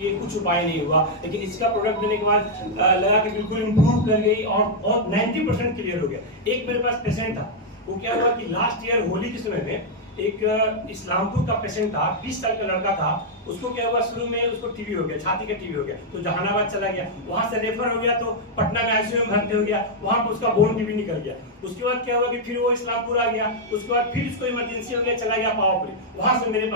ये कुछ उपाय नहीं हुआ, लेकिन इसका प्रोडक्ट देने के बाद लगा कि बिल्कुल इम्प्रूव कर गई और बहुत 90% क्लियर हो गया। एक मेरे पास पेशेंट था, वो क्या हुआ कि लास्ट ईयर होली के समय में एक इस्लामपुर का पेशेंट था, 20 साल का लड़का था। उसको क्या हुआ, शुरू में उसको टीबी हो गया, छाती का टीबी हो गया, तो जहानाबाद चला गया, वहां से रेफर हो गया, तो पटना में आईसीयू में भर्ती हो गया, वहां पर उसका बोन टीबी निकल गया। उसके बाद क्या हुआ कि फिर वो इस्लामपुर आ गया, उसके बाद फिर उसको इमरजेंसी हो गया, चला गया पावापुरी, वहां से मेरे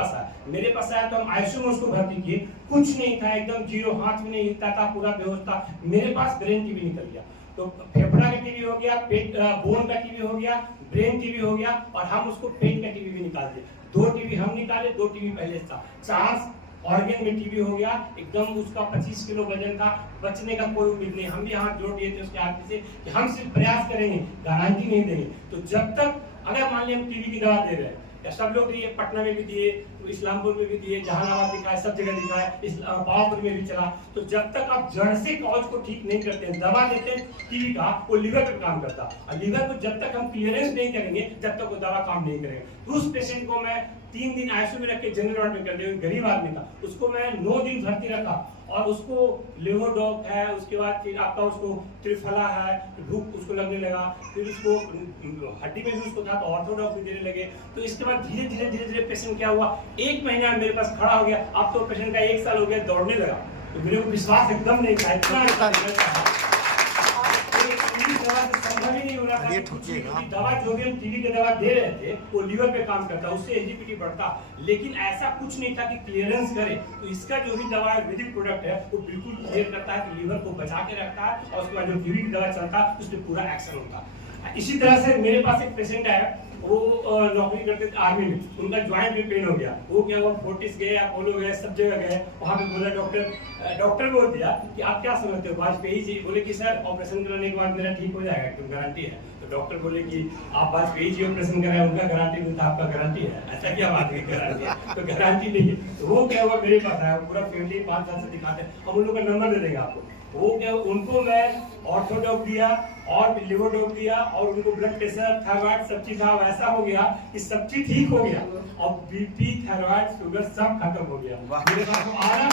पास आया तो हम आईसीयू में उसको भर्ती किए। कुछ नहीं था, एकदम जीरो, हाथ में नहीं हिलता था, पूरा बेहोश था। मेरे पास ब्रेन टीबी निकल गया, तो फेफड़ा का टीबी हो गया, पेट बोन का टीबी हो गया, ब्रेन टीबी हो गया, और हम उसको पेट का टीबी भी निकाल दिए। 2 टीबी हम निकाले, 2 टीबी पहले था, 4 ऑर्गन में टीबी हो गया, एकदम उसका 25 किलो वजन था, बचने का कोई उम्मीद नहीं। हम भी हाथ जोड़ दिए थे उसके आगे से कि हम सिर्फ प्रयास करेंगे, गारंटी नहीं देंगे। तो जब तक, अगर मान लिया हम टीबी की दवा दे रहे हैं, या सब लोग दिए, पटना में भी दिए, तो इस्लामपुर में भी दिए, जहानाबाद दिखाए, सब जगह दिखाए, पावापुर में भी चला, तो जब तक आप जड़ से कॉज को ठीक नहीं करते हैं, दवा देते हैं टीबी का, वो लीवर पे काम करता है, और लीवर को जब तक हम क्लियरेंस नहीं करेंगे, जब तक वो दवा काम नहीं करेगा। तो उस पेशेंट को मैं 3 दिन आईसीयू में रख के जनरल वार्ड में कर दिया, गरीब आदमी था, उसको मैं 9 दिन भर्ती रखा, और उसको लेवोडॉप है, उसके बाद फिर आपका उसको त्रिफला है, भूख उसको लगने लगा, फिर उसको हड्डी में भी उसको था तो ऑर्थोडॉप भी देने लगे। तो इसके बाद धीरे धीरे पेशेंट क्या हुआ, 1 महीना मेरे पास खड़ा हो गया। अब तो पेशेंट का 1 साल हो गया, दौड़ने लगा। तो मेरे को विश्वास एकदम नहीं था, संभव ही नहीं हो रहा था। दवा जो भी हम टीबी की दवा दे रहे थे, वो लीवर पे काम करता, उससे एजीपीटी बढ़ता, लेकिन ऐसा कुछ नहीं था कि क्लियरेंस करे। तो इसका जो भी दवा आयुर्वेदिक प्रोडक्ट है, वो बिल्कुल क्लियर करता है कि लीवर को बचा के रखता है, और उसके बाद जो टीबी की दवा चलता है, उसमें पूरा एक्शन होता है। इसी तरह से मेरे पास एक पेशेंट आया, वो नौकरी करते थे आर्मी में, उनका ज्वाइंट में पेन हो गया। वो क्या हुआ, फोर्टिस गए, अपोलो गए, सब जगह गए, वहां पे बोला डॉक्टर बोल दिया कि आप क्या समझते हो, वाजपेयी जी। बोले कि सर ऑपरेशन कराने के बाद मेरा ठीक हो जाएगा, क्यों, गारंटी है। तो डॉक्टर बोले कि आप वाजपेयी जी ऑपरेशन कराए, उनका गारंटी नहीं था, आपका गारंटी है। ऐसा क्या बात है, गारंटी है तो गारंटी नहीं है। तो वो क्या हुआ, मेरे पास आया, पूरा फैमिली 5 साल से दिखाते हैं, हम उन लोगों का नंबर दे देंगे आपको। वो क्या, उनको मैं ऑर्थोडॉप दिया और लिवोडॉप दिया, और उनको ब्लड प्रेशर, थायराइड, सब चीज था, वैसा हो गया कि सब चीज ठीक हो गया, और बीपी, थायराइड, शुगर सब खत्म हो गया। मेरे पास आराम